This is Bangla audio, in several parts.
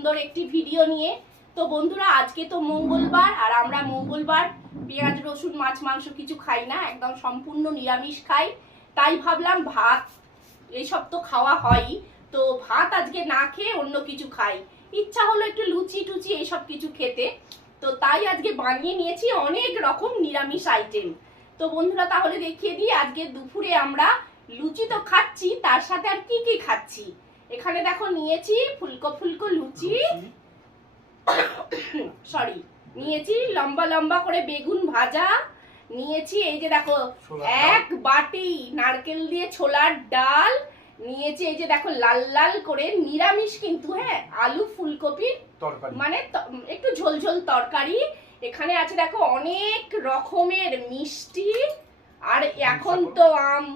সুন্দর একটি ভিডিও নিয়ে। তো বন্ধুরা, আজকে তো মঙ্গলবার, আর আমরা মঙ্গলবার পেঁয়াজ রসুন মাছ মাংস কিছু খাই না, একদম সম্পূর্ণ নিরামিষ খাই। তাই ভাবলাম ভাত এইসব তো খাওয়া হয়ই, তো ভাত আজকে না খেয়ে অন্য কিছু খাই। ইচ্ছা হলো একটু লুচি টুচি এইসব কিছু খেতে, তো তাই আজকে বানিয়ে নিয়েছি অনেক রকম নিরামিষ আইটেম। তো বন্ধুরা, তাহলে দেখিয়ে দিই আজকে দুপুরে আমরা লুচি তো খাচ্ছি, তার সাথে আর কি কি খাচ্ছি। এখানে দেখো নিয়েছি ফুলকো ফুলকো লুচি, সরি, নিয়েছি লম্বা লম্বা করে বেগুন ভাজা, নিয়েছি এই যে দেখো এক বাটি নারকেল দিয়ে ছোলার ডাল, নিয়েছি এই যে দেখো লাল লাল করে নিরামিষ কিন্তু, হ্যাঁ, আলু ফুলকপির তরকারি, মানে একটু ঝোল ঝোল তরকারি। এখানে আছে দেখো অনেক রকমের মিষ্টি, আর এখন তো আম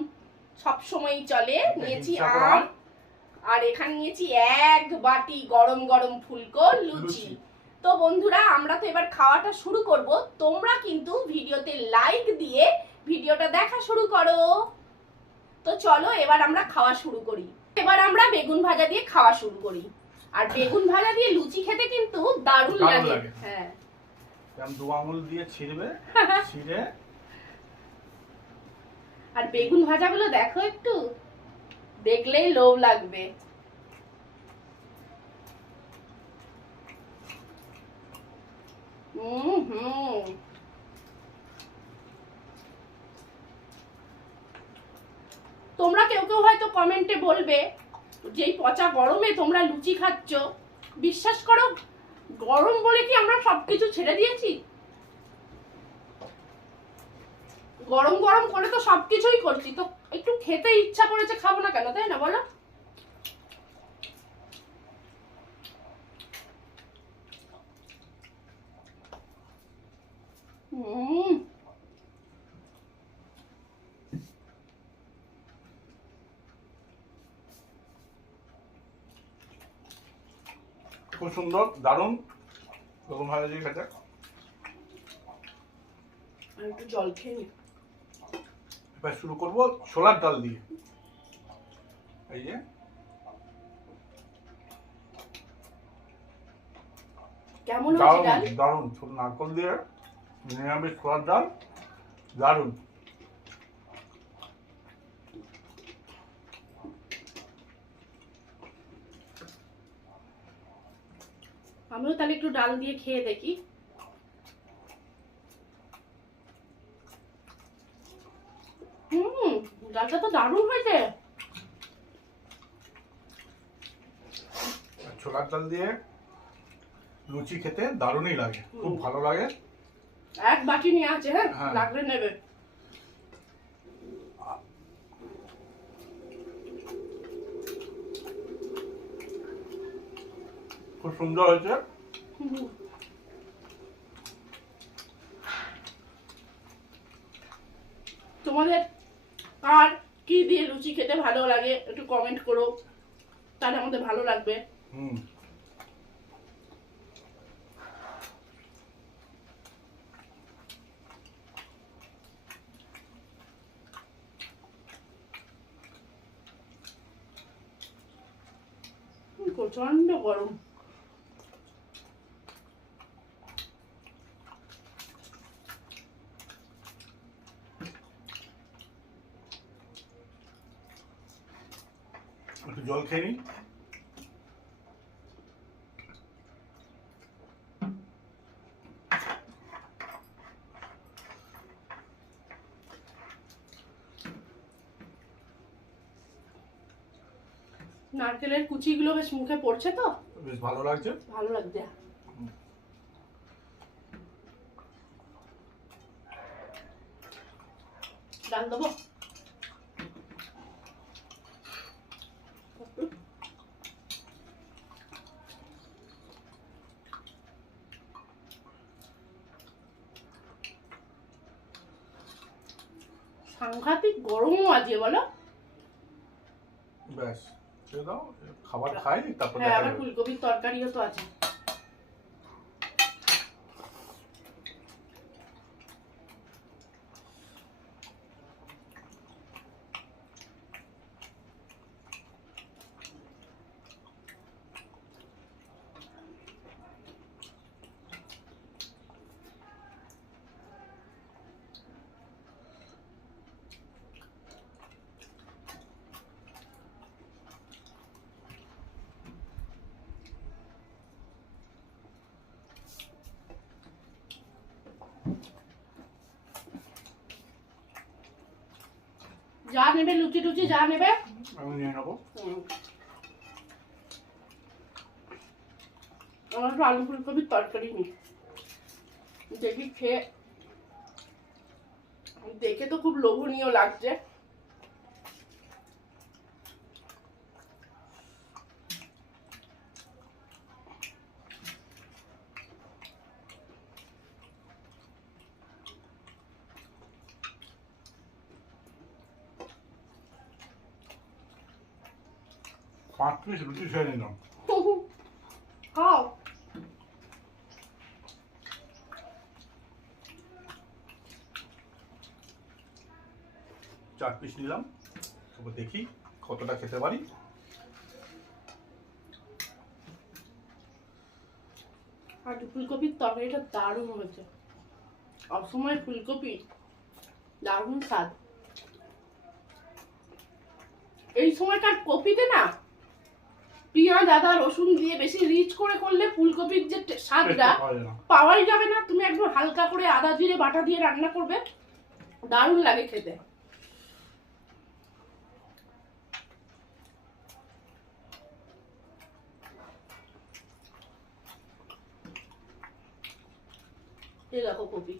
সব সময় চলে, নিয়েছি আম, আর এখানে নিয়েছি এক বাটি গরম গরম ফুলকো লুচি। তো বন্ধুরা, আমরা তো এবার খাওয়াটা শুরু করব, তোমরা কিন্তু ভিডিওতে লাইক দিয়ে ভিডিওটা দেখা শুরু করো। তো চলো এবার আমরা খাওয়া শুরু করি। এবার আমরা বেগুন ভাজা দিয়ে খাওয়া শুরু করি। আর বেগুন ভাজা দিয়ে লুচি খেতে কিন্তু দারুণ লাগে। হ্যাঁ, দু আঙুল দিয়ে ছিঁড়বে, ছিঁড়ে। আর বেগুন ভাজাগুলো দেখো, একটু দেখলেই লোভ লাগবে। তোমরা কেউ কেউ হয়তো কমেন্টে বলবে যে এই পচা গরমে তোমরা লুচি খাচ্ছ। বিশ্বাস করো, গরম বলে কি আমরা সবকিছু ছেড়ে দিয়েছি? গরম গরম করে তো সবকিছুই করছি, তো একটু খেতে ইচ্ছা করেছে, খাবো না কেন, তাই না বলো? খুব সুন্দর, দারুণ বেগুন ভাজা দিয়ে খেতে। একটু জল খেয়ে নি। এবার শুরু করবো ছোলার ডাল দিয়ে। এই যে কেমন হয়েছে ডাল? দারুণ, নারকেল দিয়ে নিরামিষ ছোলার ডাল, দারুণ। আমিও তাহলে একটু ডাল দিয়ে খেয়ে দেখি। ডালটা তো দারুণ হয়েছে। ছোলার ডাল দিয়ে লুচি খেতে দারুণই লাগে, খুব ভালো লাগে। এক বাটি নিয়ে আছে, হ্যাঁ, লাগলে নেবে। খুব সুন্দর হয়েছে। তোমাদের আর কি দিয়ে লুচি খেতে ভালো লাগে একটু কমেন্ট করো, তাহলে আমাদের ভালো লাগবে। প্রচন্ড গরম। একটু জল খেয়ে নিই। নারকেলের কুচিগুলো বেশ মুখে পড়ছে, তো বেশ ভালো লাগছে। ভালো লাগছে। ডাল দেবো? সাংঘাতিক গরমও আছে বলো। ব্যাস, দাও, খাবার খাই, তারপর হ্যাঁ, আবার ফুলকপির তরকারিও তো আছে। যা নেবে লুচি টুচি যা নেবে আমি নিয়ে নেবো। আমার একটু আলু ফুলকপির তরকারি নেই, দেখি খেয়ে, দেখে তো খুব লোভনীয় লাগছে। পাঁচ পিস রুটি খেয়ে নিলাম। খাও। চার পিস নিলাম, তবে দেখি কতটা খেতে পারি। আর ফুলকপির তরকারিটা দারুণ হয়েছে, অসময় ফুলকপি দারুণ স্বাদ। এই সময়কার কপিতে না পেঁয়াজ আদা রসুন দিয়ে বেশি রিচ করে করলে ফুলকপির যে স্বাদটা পাওয়াই যাবে না। তুমি একদম হালকা করে আদা জিরে বাটা দিয়ে রান্না করবে, দারুণ লাগে খেতে। এই দেখো কপি।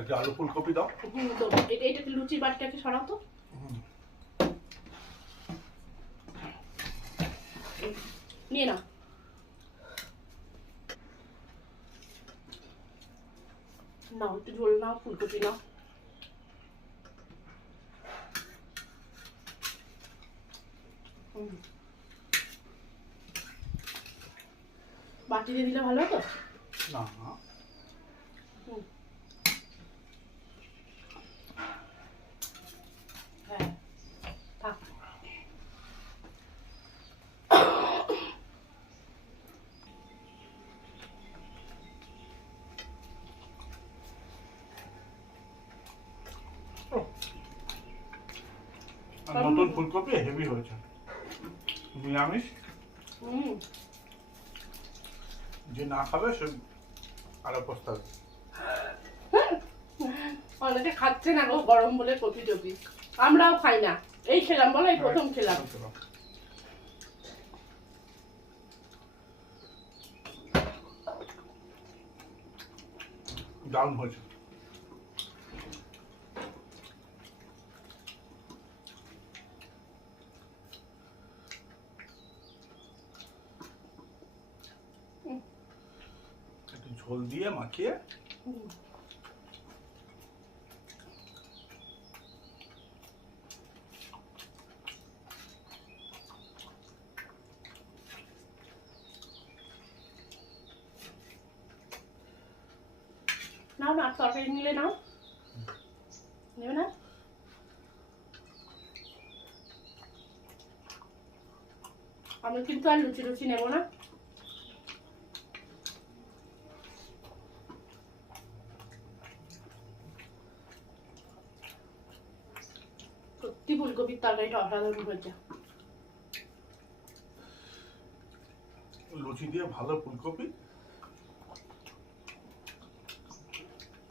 একটা আলু ফুলকপি দাও। এটা লুচির বাটিটাকে সরাও তো। নিয়ে নাও। নাও একটু ঝোল নাও, ফুলকপি নাও। বাটি দিয়ে দিলে ভালো হতো না না, হ্যাঁ থাক। নতুন ফুলকপি হেভি হয়েছে, নিরামিষ। যে না খাবে সে আরো পস্তাবে। অনেকে খাচ্ছে না গো গরম বলে কপি টপি, আমরাও খাই না। এই খেলাম বলো, এই প্রথম খেলাম। দারুণ হয়েছে। একটু ঝোল দিয়ে মাখিয়ে নাও না, তরকারি নিলে নাও, নেবে না? আমি কিন্তু আর লুচি লুচি নেবো না। সত্যি ফুলকপির তরকারিটা অসাধারণ হয়েছে। লুচি দিয়ে ভালো ফুলকপি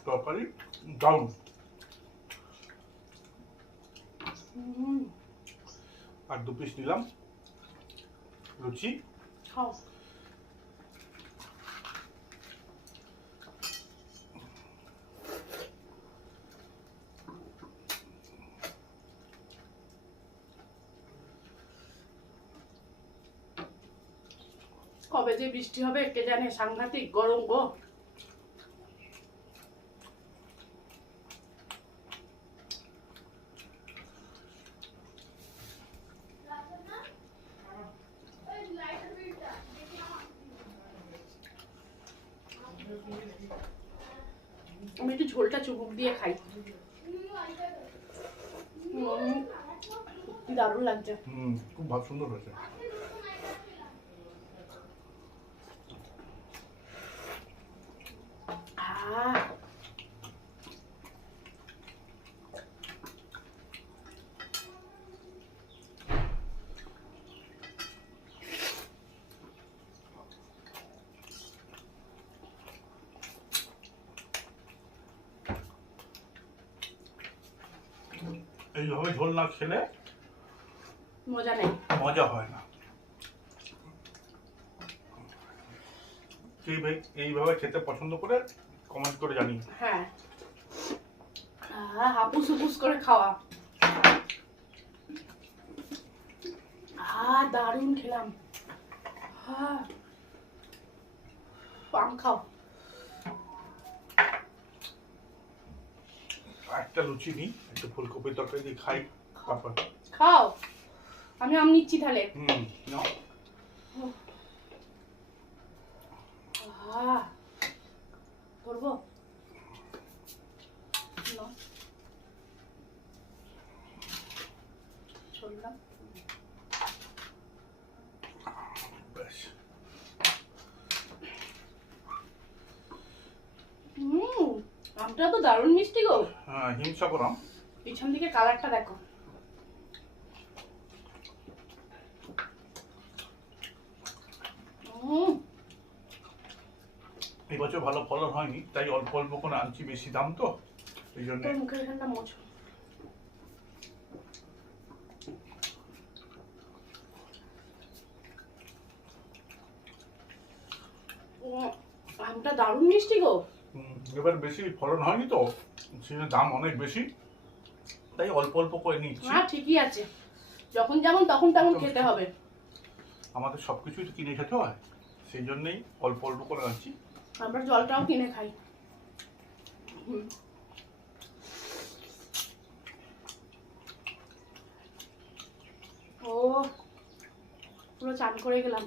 তরকারি দারুণ। আর দু পিস নিলাম লুচি। খাও। কবে যে বৃষ্টি হবে কে জানে, সাংঘাতিক গরম গো। আমি একটু ঝোলটা চুমুক দিয়ে খাই। সত্যি দারুণ লাগছে। খুব ভালো, সুন্দর হয়েছে। আহ, এইভাবে ঝোল না খেলে মজা নেই। মজা হয় না। এইভাবে খেতে পছন্দ করে কমেন্ট করে জানি। হ্যাঁ, হাপুস হুপুস করে খাওয়া। দারুণ খেলাম। পান খাও। একটা লুচি নিই, একটু ফুলকপির তরকারি দিয়ে খাই, তারপর খাও। আমি আম নিচ্ছি তাহলে। নাও। করবো চললাম। ব্যাস। আমটা তো দারুণ মিষ্টি গো। হ্যাঁ, হিমসাগর আম। পিছন দিকে কালারটা দেখো। এই বছর ভালো ফলন হয়নি, তাই অল্প অল্প করে আনছি, বেশি দাম তো এই জন্য। তোর মুখের এখানটা মোছো। আমটা দারুণ মিষ্টি গো। এবার বেশি ফলন হয়নি তো, সেজন্য দাম অনেক বেশি, তাই অল্প অল্প করে নিচ্ছি। হ্যাঁ, ঠিকই আছে। যখন যেমন তখন তেমন খেতে হবে। আমাদের সবকিছুই তো কিনে খেতে হয়, সেই জন্যই অল্প অল্প করে আনছি। আমরা জলটাও কিনে খাই। ও, পুরো চান করে গেলাম।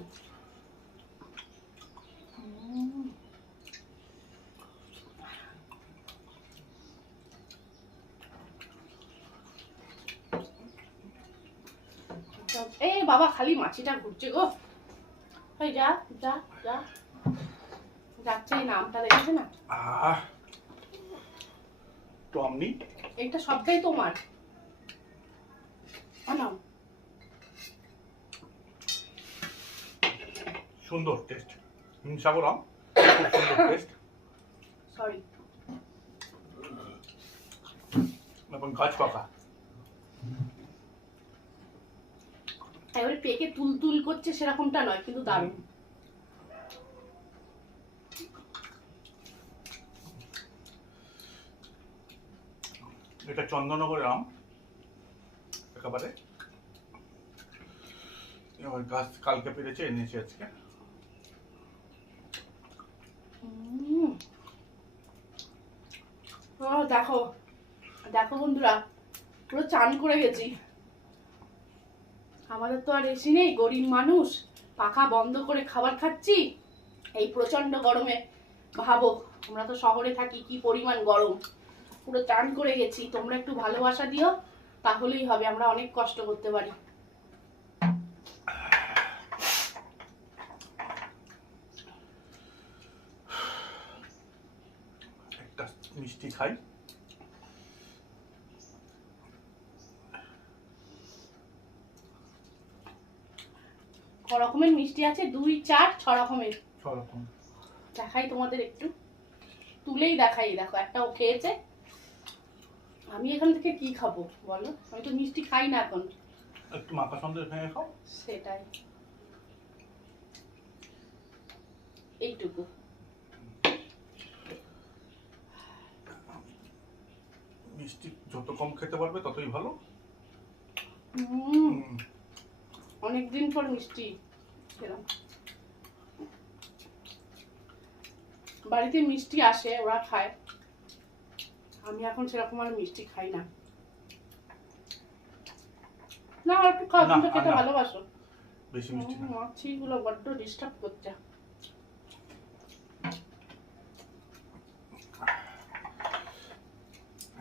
এই বাবা, খালি মাছিটা ঘুরছে গো। ওই যা যা যা, যাচ্ছে। এই নামটা দেখেছে না? তো আপনি এটা সবটাই তোমার। নাও। সুন্দর টেস্ট, হিমসাগর আম খুব সুন্দর টেস্ট। সরি। এবং গাছ পাকা। এবারে পেকে তুল তুল করছে সেরকমটা নয়, কিন্তু দারুণ। এটা চন্দননগরের আম একেবারে। এবার গাছ কালকে পেরেছে, এনেছি আজকে। দেখো দেখো বন্ধুরা, পুরো চান করে গেছি। আমাদের তো আর এসি নেই, গরিব মানুষ, পাখা বন্ধ করে খাবার খাচ্ছি এই প্রচন্ড গরমে। ভাবো, আমরা তো শহরে থাকি, কি পরিমাণ গরম। পুরো চান করে গেছি। তোমরা একটু ভালোবাসা দিও, তাহলেই হবে। আমরা অনেক কষ্ট করতে পারি। একটা মিষ্টি খাই। ক রকমের মিষ্টি আছে? 2, 4, 6 রকমের। 6 রকম। দেখাই তোমাদের, একটু তুলেই দেখাই। দেখো, একটা ও খেয়েছে। আমি এখান থেকে কি খাবো বলো? আমি তো মিষ্টি খাই না এখন। একটু মাখা সন্দেশ ভেঙে খাও। সেটাই, এইটুকু। মিষ্টি যত কম খেতে পারবে ততই ভালো। অনেকদিন পর মিষ্টি খেলাম। বাড়িতে মিষ্টি আসে, ওরা খায়। আমি এখন সেরকম আর মিষ্টি খাই না। না, আর একটু খাও, তুমি তো খেতে ভালোবাসো। বেশি মিষ্টি না। মাছিগুলো বড্ড ডিস্টার্ব করছে।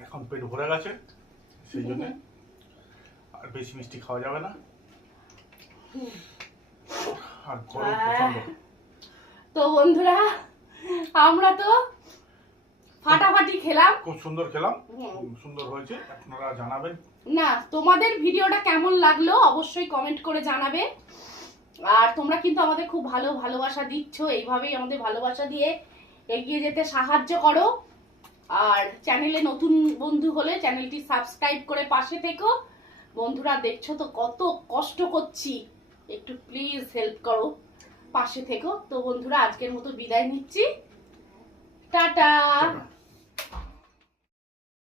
এখন পেট ভরে গেছে, সেই জন্য আর বেশি মিষ্টি খাওয়া যাবে না। আর গরম প্রচন্ড। তো বন্ধুরা আমরা তো ফাটাফাটি খেলাম, খুব সুন্দর খেলাম, সুন্দর হয়েছে। আপনারা জানাবেন না তোমাদের ভিডিওটা কেমন লাগলো অবশ্যই কমেন্ট করে জানাবে। আর তোমরা কিন্তু আমাদের খুব ভালো ভালোবাসা দিচ্ছ, এইভাবেই আমাদের ভালোবাসা দিয়ে এগিয়ে যেতে সাহায্য করো। আর চ্যানেলে নতুন বন্ধু হলে চ্যানেলটি সাবস্ক্রাইব করে পাশে থেকো। বন্ধুরা দেখছো তো কত কষ্ট করছি, একটু প্লিজ হেল্প করো, পাশে থেকো। তো বন্ধুরা আজকের মতো বিদায় নিচ্ছি, টাটা।